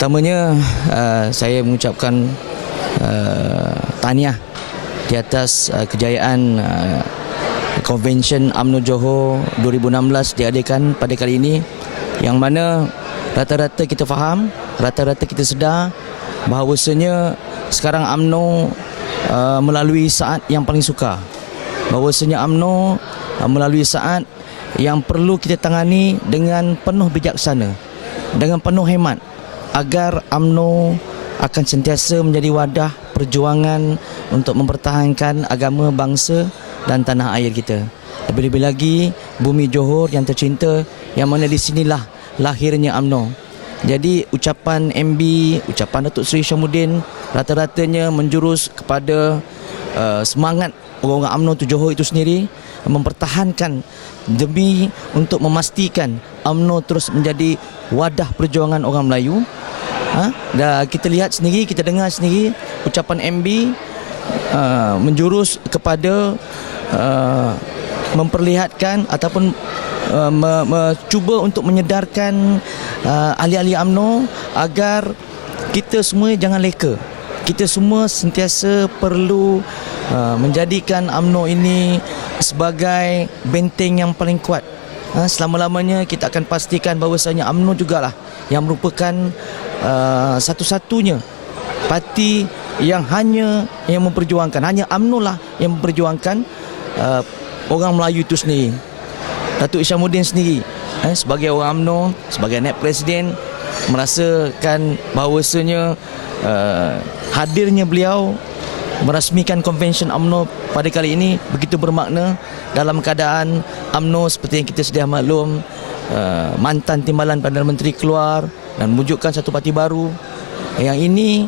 Pertamanya uh, saya mengucapkan uh, tahniah di atas uh, kejayaan uh, Convention UMNO Johor 2016 diadakan pada kali ini yang mana rata-rata kita faham, rata-rata kita sedar bahawasanya sekarang UMNO uh, melalui saat yang paling sukar. Bahawasanya UMNO uh, melalui saat yang perlu kita tangani dengan penuh bijaksana, dengan penuh hemat agar UMNO akan sentiasa menjadi wadah perjuangan untuk mempertahankan agama bangsa dan tanah air kita. Lebih-lebih lagi bumi Johor yang tercinta yang mana di sinilah lahirnya UMNO. Jadi ucapan MB, ucapan Datuk Seri Syamuddin rata-ratanya menjurus kepada uh, semangat orang-orang UMNO tu Johor itu sendiri mempertahankan demi untuk memastikan UMNO terus menjadi wadah perjuangan orang Melayu. Ha? Dan kita lihat sendiri, kita dengar sendiri ucapan MB uh, menjurus kepada uh, memperlihatkan ataupun uh, me, me, untuk menyedarkan uh, ahli-ahli AMNO agar kita semua jangan leka. Kita semua sentiasa perlu uh, menjadikan AMNO ini sebagai benteng yang paling kuat. Ha, selama-lamanya kita akan pastikan bahawasanya AMNO jugalah yang merupakan uh, satu-satunya parti yang hanya yang memperjuangkan hanya AMNO lah yang memperjuangkan uh, orang Melayu itu sendiri. Datuk Isyamuddin sendiri eh, sebagai orang UMNO, sebagai naib presiden merasakan bahawasanya uh, hadirnya beliau merasmikan konvensyen UMNO pada kali ini begitu bermakna dalam keadaan UMNO seperti yang kita sedia maklum uh, mantan timbalan Perdana Menteri keluar dan wujudkan satu parti baru yang ini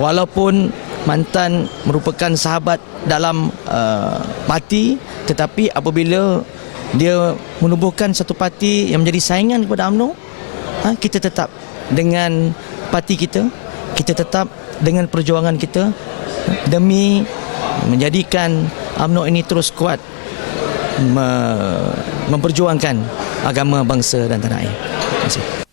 walaupun mantan merupakan sahabat dalam uh, parti tetapi apabila dia menubuhkan satu parti yang menjadi saingan kepada UMNO ha, kita tetap dengan parti kita kita tetap dengan perjuangan kita demi menjadikan UMNO ini terus kuat me- memperjuangkan agama bangsa dan tanah air. Terima kasih.